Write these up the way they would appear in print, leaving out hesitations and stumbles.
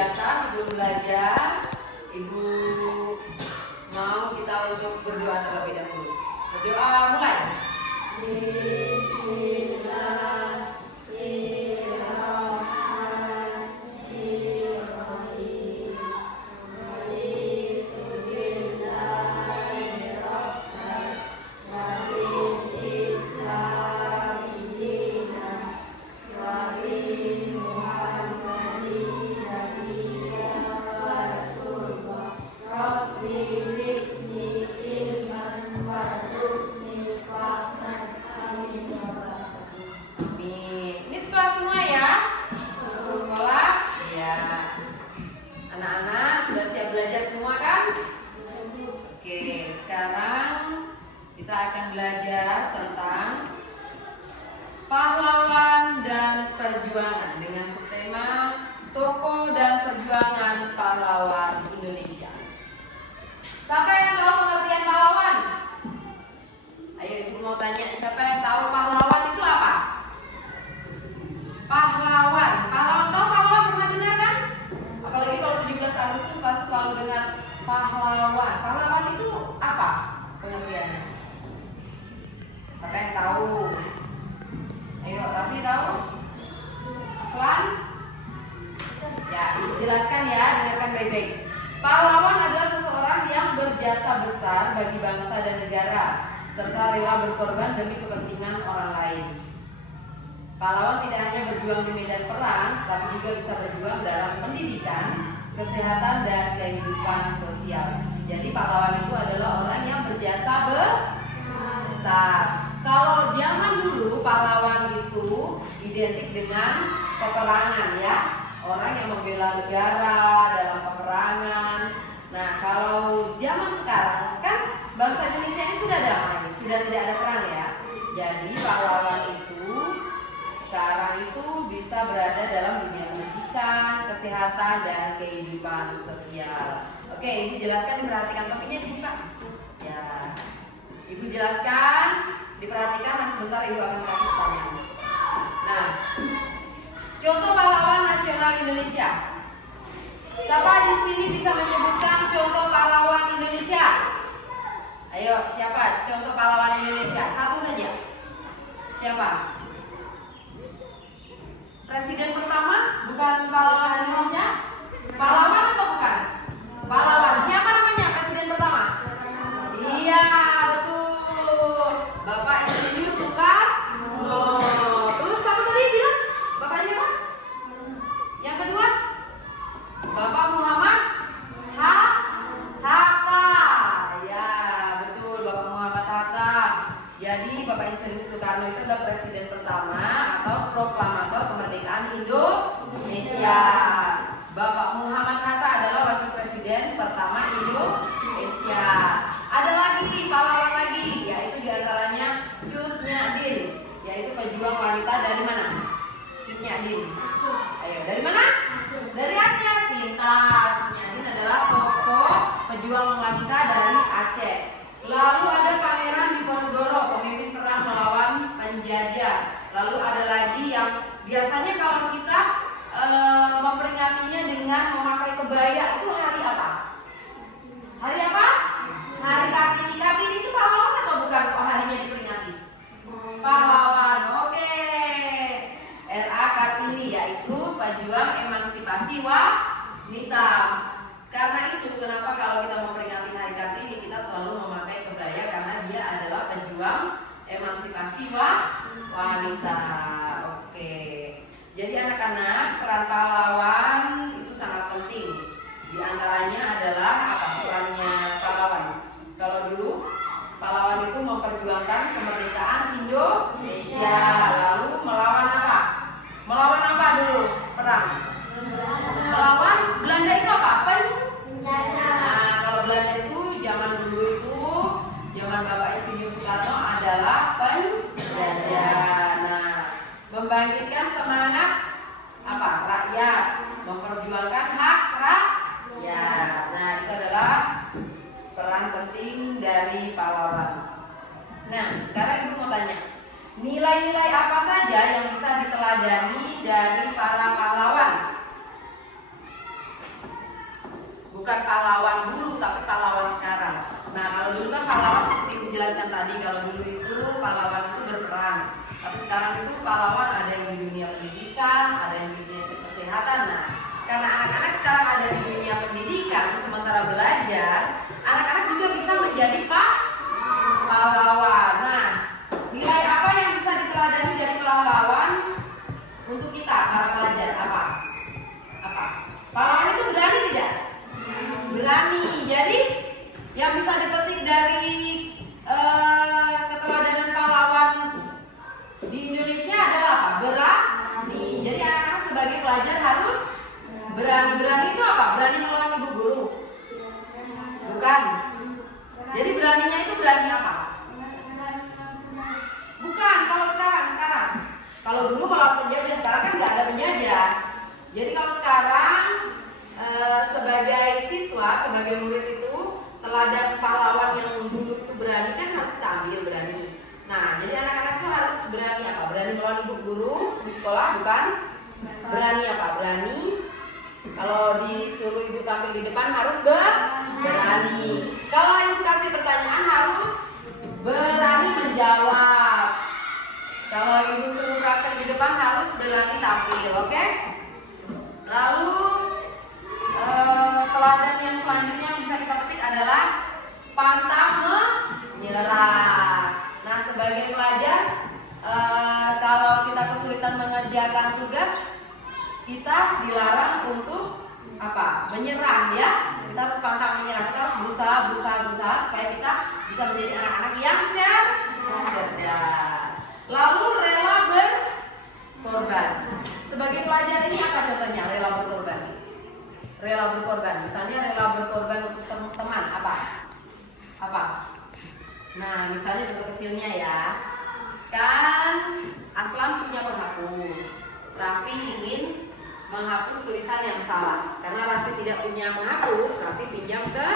biasa sebelum belajar, Ibu mau kita untuk berdoa terlebih dahulu. Berdoa mulai. Pahlawan dan perjuangan dengan subtema Tokoh dan Perjuangan Pahlawan Indonesia. Siapa yang tahu pengertian pahlawan? Ayo Ibu mau tanya, siapa yang tahu pahlawan itu apa? Pahlawan tahu pahlawan, pernah dengar kan? Apalagi kalau 17 Agustus pasti selalu dengar pahlawan. Pahlawan itu apa pengertiannya? Siapa yang tahu? Ayo, Raffi tahu? Aslan? Ya, jelaskan ya, dengarkan baik-baik. Pahlawan adalah seseorang yang berjasa besar bagi bangsa dan negara, serta rela berkorban demi kepentingan orang lain. Pahlawan tidak hanya berjuang di medan perang, tapi juga bisa berjuang dalam pendidikan, kesehatan, dan kehidupan sosial. Jadi pahlawan itu adalah orang yang berjasa besar. Kalau zaman dulu pahlawan itu identik dengan peperangan ya, orang yang membela negara dalam peperangan. Nah kalau zaman sekarang kan bangsa Indonesia ini sudah damai, sudah tidak ada perang ya. Jadi pahlawan itu sekarang itu bisa berada dalam dunia pendidikan, kesehatan, dan kehidupan sosial. Oke, Ibu jelaskan, diperhatikan topiknya dibuka. Ya, Ibu jelaskan. Diperhatikan, nah sebentar Ibu akan kasih pertanyaan. Nah, contoh pahlawan nasional Indonesia. Siapa di sini bisa menyebutkan contoh pahlawan Indonesia? Ayo, siapa contoh pahlawan Indonesia? Satu saja. Siapa? Presiden pertama bukan pahlawan Indonesia? Pahlawan atau bukan? Pahlawan. Siapa namanya presiden pertama? Iya, betul. Bapak Insinyur Soekarno. Terus kamu tadi bilang Bapak siapa? Yang kedua? Bapak Muhammad Hatta. Ya, betul, Bapak Muhammad Hatta. Jadi Bapak Insinyur Soekarno itu adalah presiden pertama atau proklamator kemerdekaan Indonesia. Bapak Muhammad Hatta adalah wakil presiden pertama Indonesia. Ada lagi pahlawan lagi, yaitu diantaranya Cut Nyak-Dien, yaitu pejuang wanita dari mana? Cut Nyak-Dien. Ayo, dari mana? Dari Aceh. Pintar. Cut Nyak-Dien adalah tokoh pejuang wanita dari Aceh. Lalu ada Pangeran Diponegoro, pemimpin perang melawan penjajah. Lalu ada lagi yang biasanya kalau kita memperingatinya dengan memakai kebaya, itu hari apa? Hari apa? Hari Kartini. Kartini itu pahlawan atau bukan? Kok harinya diperingati? Pahlawan. Oke. R.A. Kartini yaitu pejuang emansipasi wanita. Karena itu kenapa kalau kita memperingati Hari Kartini kita selalu memakai kebaya, karena dia adalah pejuang emansipasi wanita. Oke. Jadi anak-anak, peran pahlawan itu sangat penting. Di antaranya adalah apa perannya pahlawan? Kalau dulu pahlawan itu memperjuangkan kemerdekaan Indonesia. Lalu melawan apa? Melawan apa dulu perang? Melawan Belanda itu apa? Penjajah. Nah, kalau Belanda itu zaman dulu itu, zaman Bapak Insinyur Soekarno adalah penjajah. Nah, membangkitkan semangat apa? Rakyat, memperjuangkan hak rakyat. Nah, itu adalah peran penting dari pahlawan. Nah, sekarang Ibu mau tanya, nilai-nilai apa saja yang bisa diteladani dari para pahlawan? Bukan pahlawan dulu, tapi pahlawan sekarang. Nah, kalau dulu kan pahlawan seperti aku jelaskan tadi, kalau dulu itu pahlawan itu berperang. Tapi sekarang itu pahlawan ada yang di dunia pendidikan, ada yang di dunia kesehatan. Nah, karena anak-anak sekarang ada di dunia pendidikan, sementara belajar, anak-anak juga bisa menjadi pahlawan. Nah, nilai apa yang bisa diteladani dari pahlawan untuk kita para pelajar? Apa? Pahlawan itu berani tidak? Berani. Jadi yang bisa dipetik dari keteladanan pahlawan di Indonesia adalah apa? Berani. Jadi anak-anak sebagai pelajar harus berani. Berani itu apa? Berani melawan ibu guru? Bukan. Jadi beraninya itu berani apa? Bukan. Kalau sekarang. Kalau dulu melawan penjajah, sekarang kan nggak ada penjajah. Jadi kalau sekarang sebagai siswa, sebagai murid itu teladan pahlawan yang dulu itu berani kan harus kita ambil berani. Nah, jadi anak-anak itu harus berani apa? Berani melawan ibu guru di sekolah, bukan? Berani apa? Berani. Kalau disuruh ibu tampil di depan harus berani. Kalau ibu kasih pertanyaan harus berani menjawab. Kalau ibu suruh praktek di depan harus berani tampil, oke? Lalu teladan yang selanjutnya yang bisa kita petik adalah pantang menyerah. Nah, sebagai pelajar, kalau kita kesulitan mengerjakan tugas, kita dilarang untuk apa? Menyerah, ya. Kita harus pantang menyerah. Kita harus berusaha supaya kita bisa menjadi anak-anak yang cerdas. Lalu rela berkorban. Sebagai pelajar ini apa contohnya rela berkorban? Rela berkorban, misalnya rela berkorban untuk teman, apa? Nah, misalnya contoh kecilnya ya, kan Aslan punya penghapus, Raffi ingin menghapus tulisan yang salah. Karena Raffi tidak punya penghapus, Raffi pinjam ke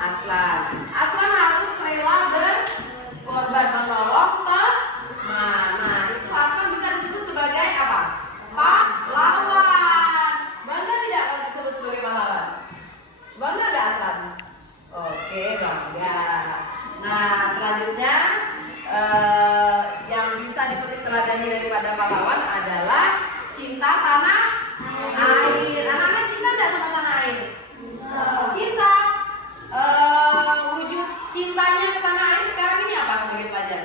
Aslan. Aslan harus rela berkorban menolong teman. Nah, itu Aslan bisa disebut sebagai apa? Pahlawan. Bangga tidak kalau disebut sebagai pahlawan? Bangga gak Aslan? Oke, bangga. Nah, selanjutnya yang bisa dipetik teladani daripada pahlawan adalah cinta tanah air. Anak-anak cinta gak sama tanah air? Cinta. Wujud cintanya ke tanah air sekarang ini apa sebagai pelajar?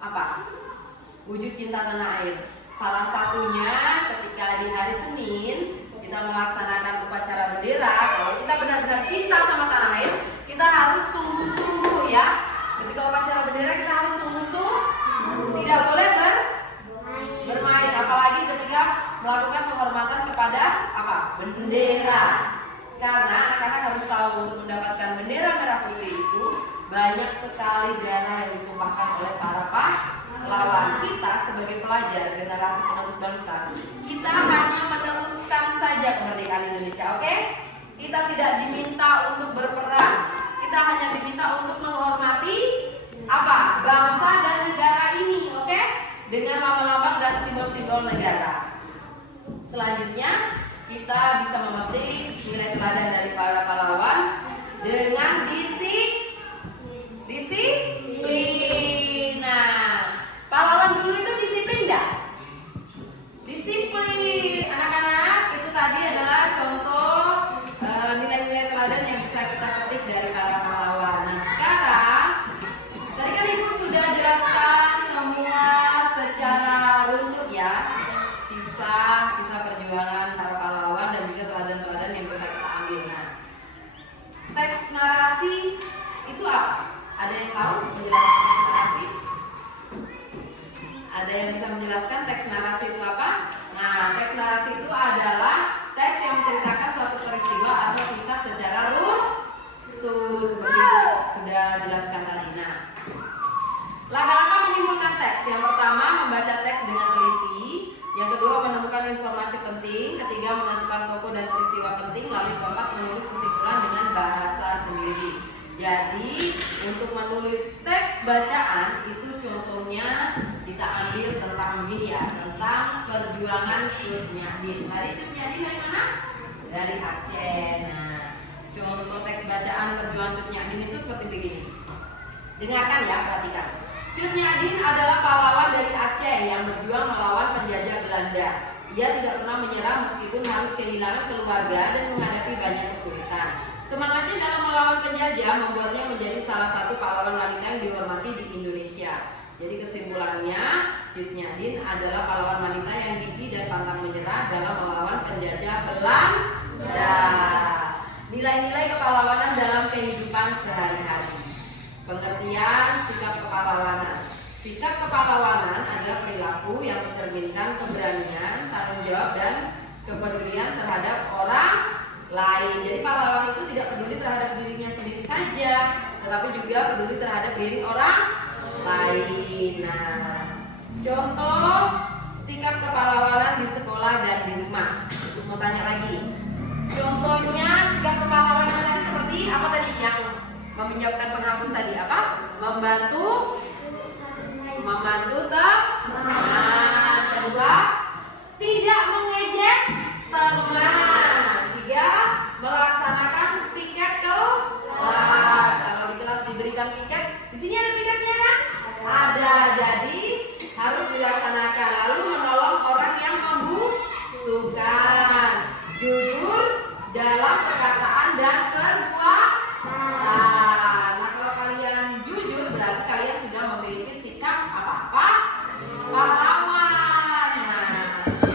Apa? Wujud cinta tanah air. Salah satunya ketika di hari Senin kita melaksanakan upacara bendera. Kalau kita benar-benar cinta sama tanah air, kita harus sungguh-sungguh ya. Ketika upacara bendera kita harus sungguh-sungguh, tidak boleh bermain. Apalagi ketika melakukan penghormatan kepada apa? Bendera. Karena anak-anak harus tahu untuk mendapatkan bendera merah putih itu banyak sekali darah yang ditumpahkan oleh para pahlawan. Kita sebagai pelajar generasi penerus bangsa, kita hanya meneruskan saja kemerdekaan Indonesia, oke? Kita tidak diminta untuk berperang, kita hanya diminta untuk menghormati apa? Bangsa dan negara ini, oke? Dengan lambang-lambang dan simbol-simbol negara. Selanjutnya kita bisa memetik nilai teladan dari para pahlawan dengan disiplin. Nah, pahlawan dulu itu disiplin enggak? Disiplin. Anak-anak, itu tadi adalah contoh nilai-nilai teladan yang bisa kita petik dari para pahlawan. Nah, sekarang tadi kan Ibu sudah jelaskan semua secara runtut ya, kisah perjuangan para pahlawan dan juga teladan-teladan yang bisa kita ambil. Nah, teks narasi itu apa? Ada yang tahu menjelaskan teks narasi? Ada yang bisa menjelaskan teks narasi itu apa? Nah, teks narasi itu adalah teks yang menceritakan suatu peristiwa atau kisah secara runtut, seperti itu sudah jelaskan tadi. Nah, langkah-langkah menyimpulkan teks. Yang pertama, membaca teks dengan teliti. Yang kedua, menemukan informasi penting. Ketiga, menentukan tokoh dan peristiwa penting. Lalu yang keempat, menulis kesimpulan dengan bahasa sendiri. Jadi, untuk menulis teks bacaan itu contohnya kita ambil tentang begini ya, tentang perjuangan Cut Nyahdin. Hari Cut Nyahdin dari mana? dari Aceh. Nah, contoh teks bacaan perjuangan Cut Nyak-Dien itu seperti begini. Dengarkan ya, perhatikan. Cut Nyak-Dien adalah pahlawan dari Aceh yang berjuang melawan penjajah Belanda. Ia tidak pernah menyerah meskipun harus kehilangan keluarga dan menghadapi banyak kesulitan. Semangatnya dalam melawan penjajah membuatnya menjadi salah satu pahlawan wanita yang dihormati di Indonesia. Jadi kesimpulannya, Cut Nyak-Dien adalah pahlawan wanita yang gigih dan pantang menyerah dalam melawan penjajah Belanda. Nilai-nilai kepahlawanan dalam kehidupan sehari-hari. Pengertian sikap kepahlawanan. Sikap kepahlawanan adalah perilaku yang mencerminkan keberanian, tanggung jawab, dan kepedulian terhadap orang lain. Jadi pahlawan itu tidak peduli terhadap dirinya sendiri saja, tetapi juga peduli terhadap diri orang lain. Nah, contoh sikap kepahlawanan di sekolah dan di rumah. Mau tanya lagi. Contohnya sikap kepahlawanan tadi seperti apa tadi yang meminjamkan penghapus tadi apa? Membantu teman. Kedua, tidak mengejek teman. Tiga, melaksanakan piket kelas. Kalau di kelas diberikan piket, di sini ada piketnya kan? Ada. Jadi harus dilaksanakan. Lalu menolong orang yang membutuhkan. Jujur dalam perkataan dan perbuatan. Nah, kalau kalian jujur berarti kalian sudah memiliki sikap apa-apa pahlawan. Nah,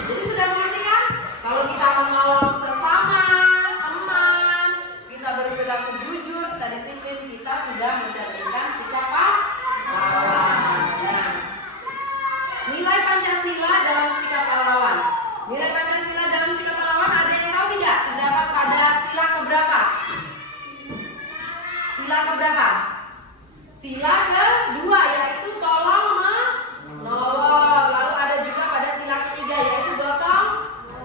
jadi sudah mengerti kan? Kalau kita menolong sesama teman, kita berperilaku jujur, kita disiplin, kita sudah mencerminkan sikap pahlawan. Nah, nilai Pancasila dalam sikap pahlawan. Nilai Pancasila dalam sikap pahlawan ada yang tahu tidak? Terdapat pada sila keberapa? Sila keberapa? Sila kedua, yaitu tolong menolong. Lalu ada juga pada sila ketiga, yaitu gotong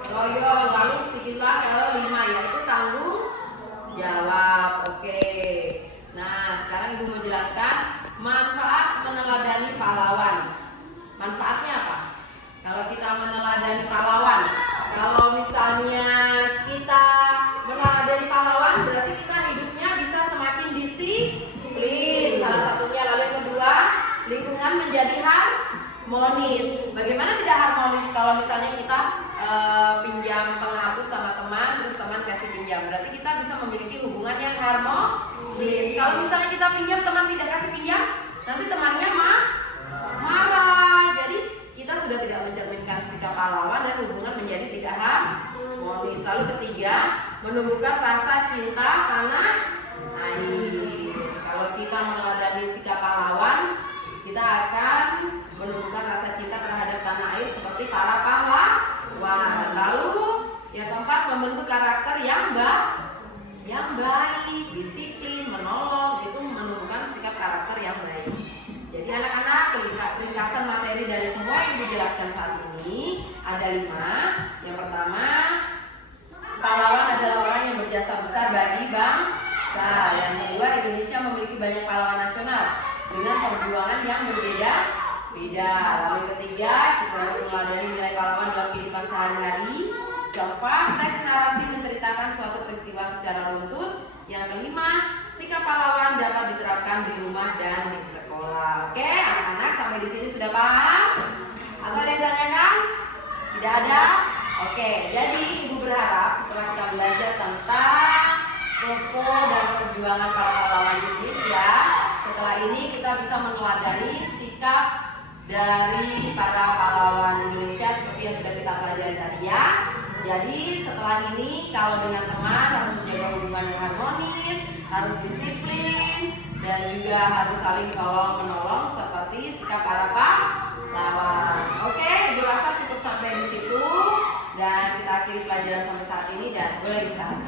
royong. Lalu sila kelima, yaitu tanggung jawab. Oke. Nah, sekarang Ibu menjelaskan manfaat meneladani pahlawan. Manfaatnya apa? Kalau kita meneladani pahlawan, kalau misalnya kita meneladani pahlawan, berarti kita hidupnya bisa semakin disiplin. Salah satunya. Lalu yang kedua, lingkungan menjadi harmonis. Bagaimana tidak harmonis kalau misalnya kita pinjam penghapus sama teman, terus teman kasih pinjam? Berarti kita bisa memiliki hubungan yang harmonis. Kalau misalnya kita pinjam, teman tidak kasih pinjam, nanti temannya marah. Jadi kita sudah tidak mencerminkan sikap pahlawan dan hubungan menjadi tidak harmonis. Lalu ketiga, menumbuhkan rasa cinta tanah air. Kalau kita meneladani sikap pahlawan, kita akan menumbuhkan rasa cinta terhadap tanah air seperti para pahlawan. Lalu yang keempat, membentuk karakter yang baik, disiplin, menolong, itu menumbuhkan sikap karakter yang baik. Jadi anak-anak, ringkasan materi dari semua yang dijelaskan saat ini ada 5. Yang pertama, pahlawan adalah orang yang berjasa besar bagi bangsa. Yang kedua, Indonesia memiliki banyak pahlawan nasional dengan perjuangan yang berbeda-beda. Lalu yang ketiga, kita harus meneladani nilai pahlawan dalam kehidupan sehari-hari. Keempat, teks narasi menceritakan suatu peristiwa secara runtut. Yang kelima, sikap pahlawan dapat diterapkan di rumah dan di sekolah. Oke, anak-anak sampai di sini sudah paham? Atau ada yang ditanyakan? Tidak ada? Oke, jadi Ibu berharap setelah kita belajar tentang tokoh dan perjuangan para pahlawan Indonesia, setelah ini kita bisa meneladani sikap dari para pahlawan Indonesia seperti yang sudah kita pelajari tadi ya. Jadi setelah ini kalau dengan teman harus menjaga hubungan yang harmonis, harus disiplin, dan juga harus saling tolong menolong seperti sikap para pahlawan. Oke, Ibu rasa cukup sampai di situ dan kita akhiri pelajaran sampai saat ini dan boleh istirahat.